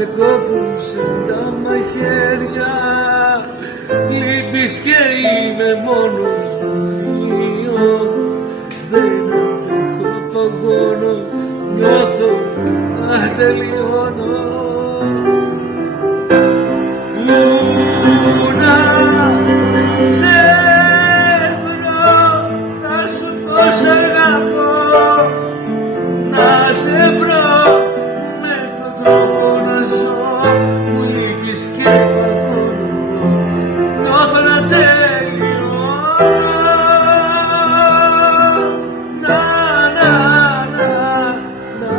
με κόβουν σαν τα μαχαίρια. Λείπεις και είμαι μόνος μου, δεν αντέχω παγώνω, νιώθω να τελειώνω. Πού να σε βρω, να σου πω σ' αγαπώ, να σε βρω με τον τρόπο να ζω. Μου λείπεις και παγώνω, νιώθω να τελειώνω. Να, να, να, να.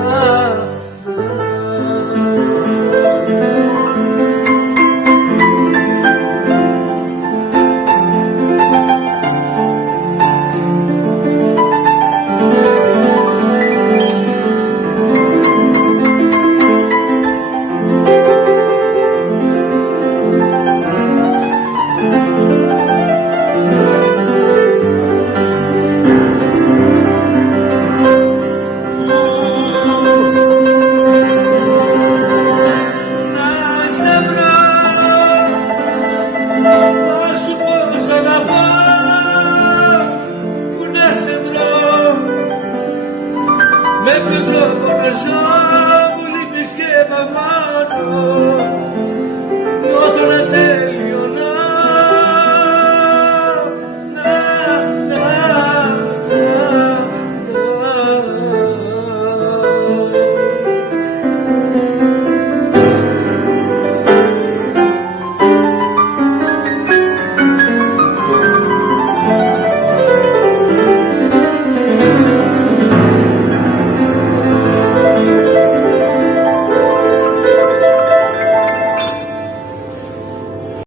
Με ποιον τρόπο να ζω.